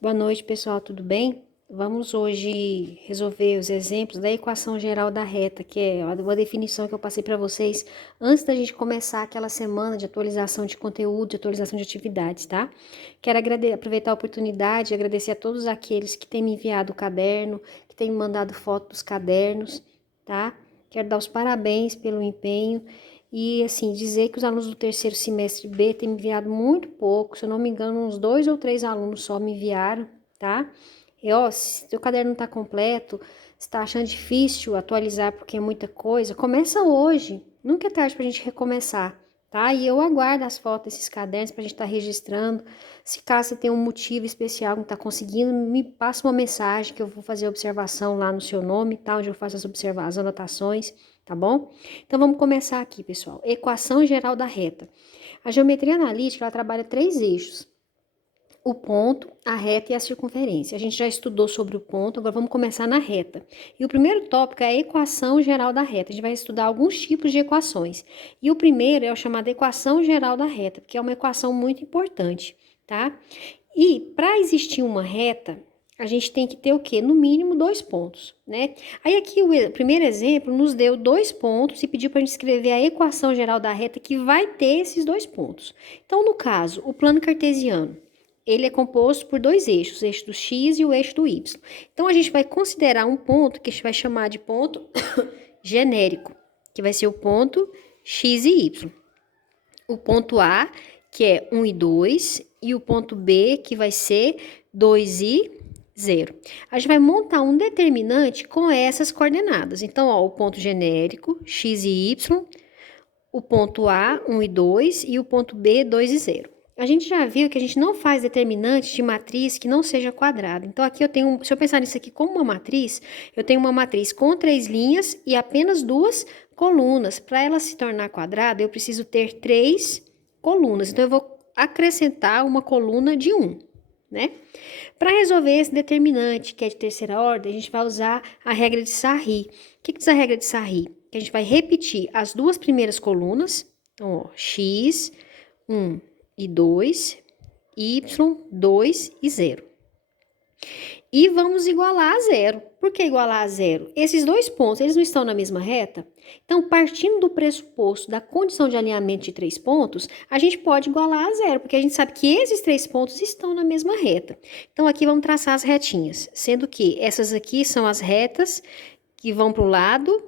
Boa noite, pessoal, tudo bem? Vamos hoje resolver os exemplos da equação geral da reta, que é uma definição que eu passei para vocês antes da gente começar aquela semana de atualização de conteúdo, de atualização de atividades, tá? Quero aproveitar a oportunidade e agradecer a todos aqueles que têm me enviado o caderno, que têm me mandado foto dos cadernos, tá? Quero dar os parabéns pelo empenho. E, assim, dizer que os alunos do terceiro semestre B têm me enviado muito pouco, se eu não me engano, uns 2 ou 3 alunos só me enviaram, tá? E, ó, se o caderno não tá completo, se tá achando difícil atualizar porque é muita coisa, começa hoje, nunca é tarde pra gente recomeçar, tá? E eu aguardo as fotos desses cadernos pra gente estar registrando. Se caso você tem um motivo especial que não tá conseguindo, me passa uma mensagem que eu vou fazer a observação lá no seu nome, tá? Onde eu faço as anotações, tá bom? Então vamos começar aqui, pessoal. Equação geral da reta. A geometria analítica, ela trabalha 3 eixos: o ponto, a reta e a circunferência. A gente já estudou sobre o ponto, agora vamos começar na reta. E o primeiro tópico é a equação geral da reta. A gente vai estudar alguns tipos de equações. E o primeiro é o chamado equação geral da reta, que é uma equação muito importante, tá? E para existir uma reta, a gente tem que ter o quê? No mínimo 2 pontos, né? Aí aqui o primeiro exemplo nos deu 2 pontos e pediu para a gente escrever a equação geral da reta que vai ter esses 2 pontos. Então, no caso, o plano cartesiano, ele é composto por 2 eixos, o eixo do x e o eixo do y. Então, a gente vai considerar um ponto que a gente vai chamar de ponto genérico, que vai ser o ponto x e y. O ponto A, que é 1 e 2, e o ponto B, que vai ser 2 e 0. A gente vai montar um determinante com essas coordenadas. Então, ó, o ponto genérico, x e y, o ponto A, 1 e 2, e o ponto B, 2 e 0. A gente já viu que a gente não faz determinante de matriz que não seja quadrada. Então, aqui eu tenho, se eu pensar nisso aqui como uma matriz, eu tenho uma matriz com 3 linhas e apenas 2 colunas. Para ela se tornar quadrada, eu preciso ter 3 colunas. Então, eu vou acrescentar uma coluna de 1, né? Para resolver esse determinante, que é de terceira ordem, a gente vai usar a regra de Sarri. O que diz a regra de Sarri? Que a gente vai repetir as 2 primeiras colunas, então, ó, x, 1 e 2, y, 2 e 0. E vamos igualar a 0. Por que igualar a 0? Esses 2 pontos, eles não estão na mesma reta? Então, partindo do pressuposto da condição de alinhamento de 3 pontos, a gente pode igualar a 0, porque a gente sabe que esses 3 pontos estão na mesma reta. Então, aqui vamos traçar as retinhas, sendo que essas aqui são as retas que vão para o lado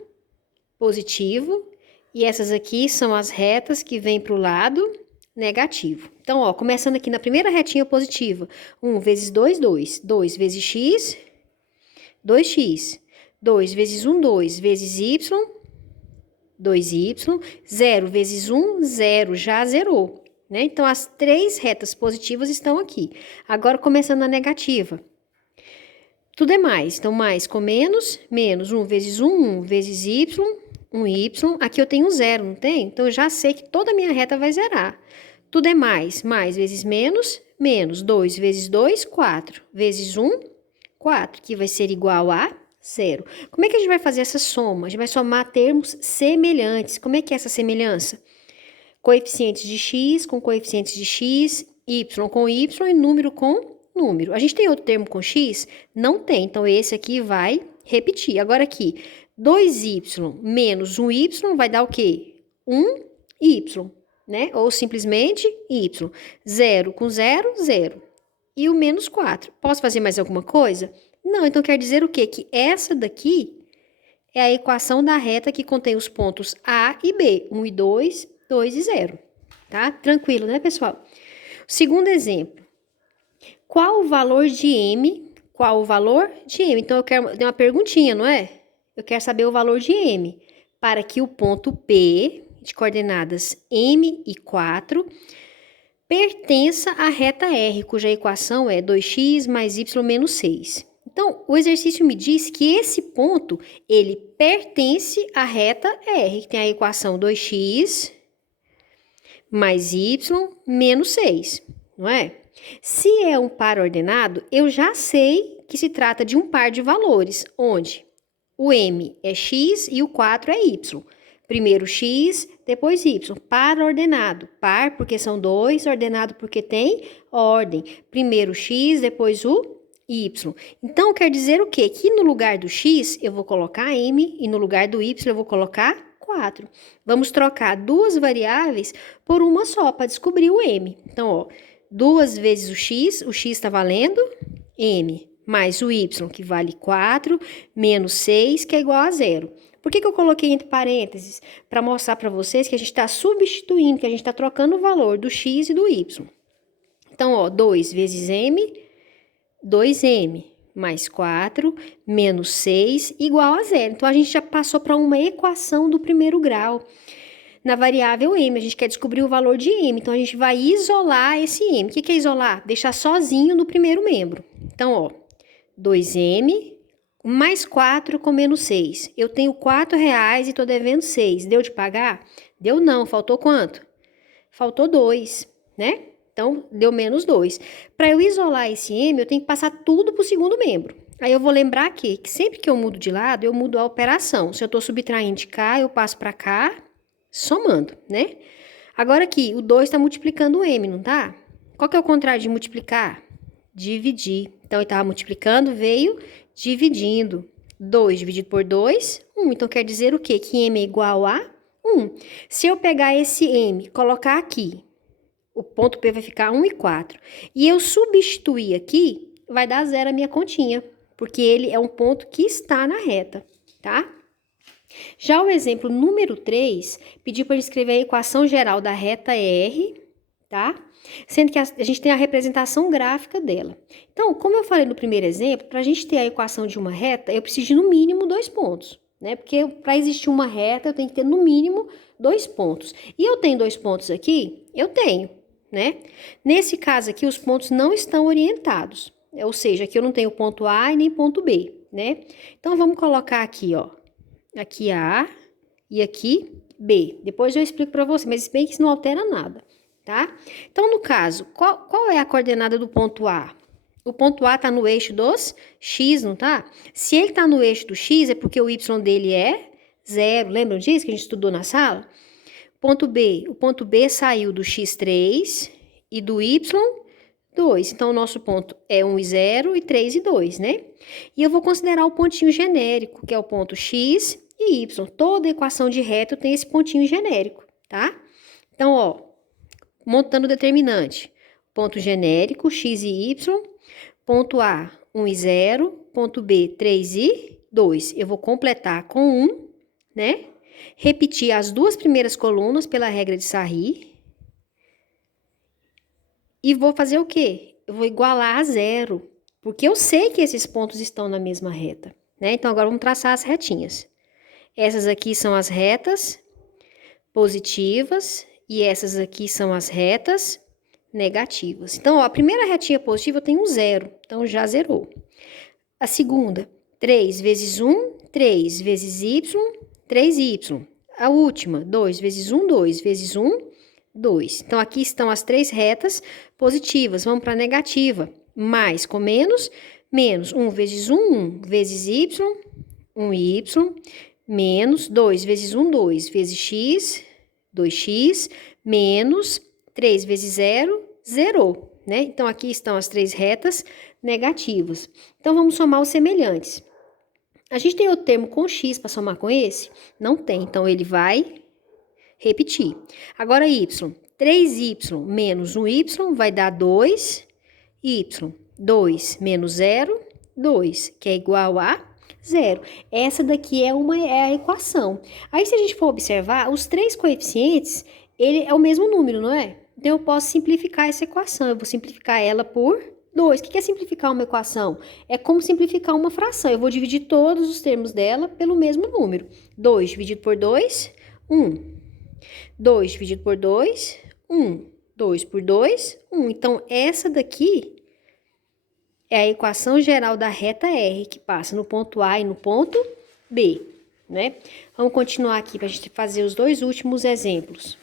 positivo e essas aqui são as retas que vêm para o lado negativo. Então, ó, começando aqui na primeira retinha positiva, 1 vezes 2, 2. 2 vezes x, 2x. 2 vezes 1, 2 vezes y, 2y. 0 vezes 1, 0, já zerou, né? Então, as 3 retas positivas estão aqui. Agora, começando na negativa. Tudo é mais. Então, mais com menos, menos 1 vezes 1, 1 vezes y, 1y. Aqui eu tenho 0, não tem? Então, eu já sei que toda a minha reta vai zerar. Tudo é mais. Mais vezes menos, menos. 2 vezes 2, 4. Vezes 1, 4, que vai ser igual a 0. Como é que a gente vai fazer essa soma? A gente vai somar termos semelhantes. Como é que é essa semelhança? Coeficientes de x com coeficientes de x, y com y e número com número. A gente tem outro termo com x? Não tem, então esse aqui vai repetir. Agora aqui, 2y menos 1y vai dar o quê? 1y, né? Ou simplesmente y. 0 com 0, 0. E o menos 4. Posso fazer mais alguma coisa? Não, então quer dizer o quê? Que essa daqui é a equação da reta que contém os pontos A e B, 1 e 2, 2 e 0. Tá? Tranquilo, né, pessoal? Segundo exemplo. Qual o valor de M? Qual o valor de M? Então, eu quero... Tem uma perguntinha, não é? Eu quero saber o valor de M para que o ponto P, de coordenadas M e 4, pertença à reta R, cuja equação é 2x mais y menos 6. Então, o exercício me diz que esse ponto, ele pertence à reta R, que tem a equação 2x mais y menos 6, não é? Se é um par ordenado, eu já sei que se trata de um par de valores, onde o m é x e o 4 é y. Primeiro x, depois y. Par ordenado. Par porque são dois, ordenado porque tem ordem. Primeiro x, depois o y. Então, quer dizer o quê? Que no lugar do x, eu vou colocar m e no lugar do y, eu vou colocar 4. Vamos trocar duas variáveis por uma só para descobrir o m. Então, ó, 2 vezes o x está valendo m, mais o y, que vale 4, menos 6, que é igual a 0. Por que eu coloquei entre parênteses? Para mostrar para vocês que a gente está substituindo, que a gente está trocando o valor do x e do y. Então, ó, 2 vezes m, 2m, mais 4, menos 6, igual a 0. Então, a gente já passou para uma equação do primeiro grau. Na variável m, a gente quer descobrir o valor de m, então a gente vai isolar esse m. O que é isolar? Deixar sozinho no primeiro membro. Então, ó, 2m mais 4 com menos 6. Eu tenho R$4 e tô devendo 6. Deu de pagar? Deu não, faltou quanto? Faltou 2, né? Então, deu menos 2. Para eu isolar esse m, eu tenho que passar tudo para o segundo membro. Aí eu vou lembrar aqui que sempre que eu mudo de lado, eu mudo a operação. Se eu estou subtraindo de cá, eu passo para cá, somando, né? Agora aqui, o 2 está multiplicando o m, não tá? Qual que é o contrário de multiplicar? Dividir. Então, ele estava multiplicando, veio dividindo. 2 dividido por 2, 1. Então, quer dizer o quê? Que m é igual a 1. Se eu pegar esse m e colocar aqui, o ponto P vai ficar 1 e 4. E eu substituir aqui, vai dar 0 a minha continha, porque ele é um ponto que está na reta, tá? Já o exemplo número 3, pediu para a gente escrever a equação geral da reta R, tá? Sendo que a gente tem a representação gráfica dela. Então, como eu falei no primeiro exemplo, para a gente ter a equação de uma reta, eu preciso de no mínimo 2 pontos, né? Porque para existir uma reta, eu tenho que ter no mínimo 2 pontos. E eu tenho 2 pontos aqui? Eu tenho, né? Nesse caso aqui, os pontos não estão orientados. Ou seja, aqui eu não tenho ponto A e nem ponto B, né? Então, vamos colocar aqui, ó. Aqui A e aqui B. Depois eu explico para você, mas bem que isso não altera nada, tá? Então, no caso, qual é a coordenada do ponto A? O ponto A está no eixo dos x, não tá? Se ele está no eixo do x, é porque o y dele é 0. Lembram disso que a gente estudou na sala? Ponto B. O ponto B saiu do x3 e do y2. Então, o nosso ponto é 1 e 0 e 3 e 2, né? E eu vou considerar o pontinho genérico, que é o ponto x e y. Toda equação de reta tem esse pontinho genérico, tá? Então, ó, montando o determinante. Ponto genérico, x e y. Ponto A, 1 e 0. Ponto B, 3 e 2. Eu vou completar com 1, né? Repetir as duas primeiras colunas pela regra de Sarri. E vou fazer o quê? Eu vou igualar a 0, porque eu sei que esses pontos estão na mesma reta, né? Então, agora vamos traçar as retinhas. Essas aqui são as retas positivas e essas aqui são as retas negativas. Então, ó, a primeira retinha positiva eu tenho 0, então já zerou. A segunda, 3 vezes 1, 3 vezes y, 3y. A última, 2 vezes 1, 2 vezes 1, 2. Então, aqui estão as 3 retas positivas. Vamos para a negativa. Mais com menos, menos 1 vezes 1, 1 vezes y, 1y, menos 2 vezes 1, 2 vezes x, 2x, menos 3 vezes 0, zerou, né? Então, aqui estão as 3 retas negativas. Então, vamos somar os semelhantes. A gente tem outro termo com x para somar com esse? Não tem, então ele vai repetir. Agora, y. 3y menos 1y vai dar 2y. 2 menos 0, 2, que é igual a 0. Essa daqui é a equação. Aí, se a gente for observar, os 3 coeficientes, ele é o mesmo número, não é? Então, eu posso simplificar essa equação. Eu vou simplificar ela por 2. O que é simplificar uma equação? É como simplificar uma fração. Eu vou dividir todos os termos dela pelo mesmo número. 2 dividido por 2, 1. 2 dividido por 2, 1. 2 por 2, 1. Então, essa daqui é a equação geral da reta R, que passa no ponto A e no ponto B, né? Vamos continuar aqui para a gente fazer os dois últimos exemplos.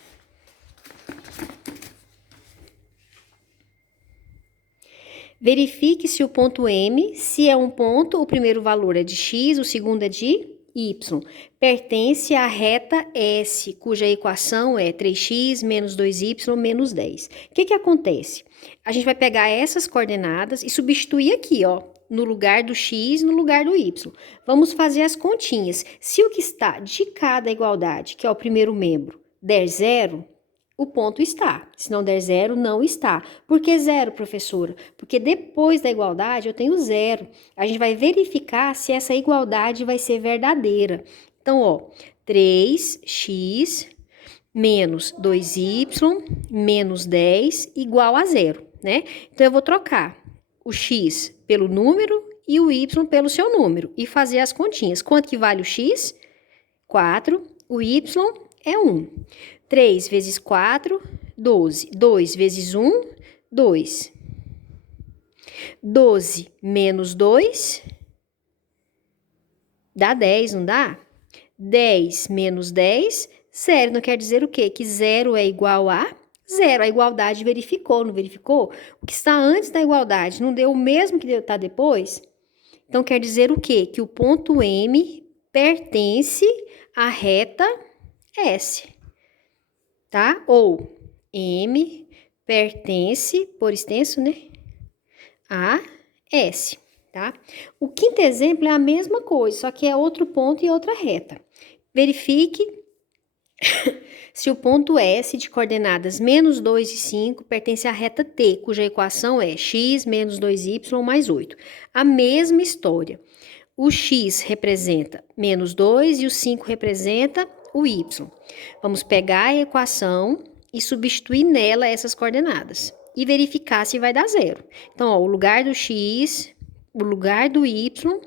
Verifique se o ponto M, se é um ponto, o primeiro valor é de x, o segundo é de y pertence à reta S, cuja equação é 3x menos 2y menos 10. O que acontece? A gente vai pegar essas coordenadas e substituir aqui, ó, no lugar do x, no lugar do y. Vamos fazer as continhas. Se o que está de cada igualdade, que é o primeiro membro, der zero, o ponto está. Se não der zero, não está. Por que zero, professora? Porque depois da igualdade eu tenho zero. A gente vai verificar se essa igualdade vai ser verdadeira. Então, ó, 3x menos 2y menos 10 igual a zero, né? Então, eu vou trocar o x pelo número e o y pelo seu número e fazer as continhas. Quanto que vale o x? 4. O y é 1. 3 vezes 4, 12. 2 vezes 1, 2. 12 menos 2 dá 10, não dá? 10 menos 10, 0. Não quer dizer o quê? Que 0 é igual a 0. A igualdade verificou, não verificou? O que está antes da igualdade não deu o mesmo que está depois? Então, quer dizer o quê? Que o ponto M pertence à reta S, tá? Ou M pertence, por extenso, né? A S, tá? O quinto exemplo é a mesma coisa, só que é outro ponto e outra reta. Verifique se o ponto S de coordenadas menos 2 e 5 pertence à reta T, cuja equação é x menos 2y mais 8. A mesma história. O x representa menos 2 e o 5 representa o y. Vamos pegar a equação e substituir nela essas coordenadas e verificar se vai dar zero. Então, ó, o lugar do x, o lugar do y.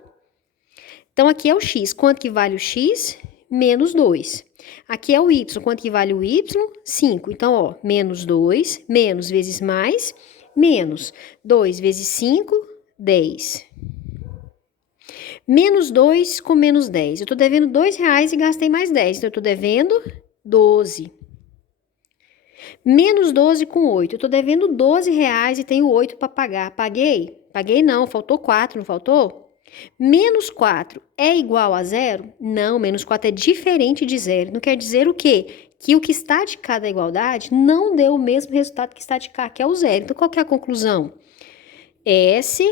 Então, aqui é o x. Quanto que vale o x? Menos 2. Aqui é o y. Quanto que vale o y? 5. Então, ó, menos 2, menos vezes mais, menos 2 vezes 5, 10. Menos 2 com menos 10. Eu tô devendo R$2 e gastei mais 10. Então, eu tô devendo 12. Menos 12 com 8. Eu tô devendo R$12 e tenho 8 para pagar. Paguei? Paguei não, faltou 4, não faltou? Menos 4 é igual a zero? Não, menos 4 é diferente de zero. Não quer dizer o quê? Que o que está de cada igualdade não deu o mesmo resultado que está de cá, que é o zero. Então, qual que é a conclusão? S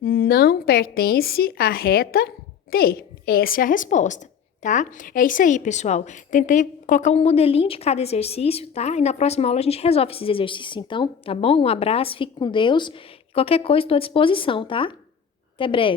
não pertence à reta T. Essa é a resposta, tá? É isso aí, pessoal. Tentei colocar um modelinho de cada exercício, tá? E na próxima aula a gente resolve esses exercícios, então, tá bom? Um abraço, fique com Deus. Qualquer coisa, estou à disposição, tá? Até breve.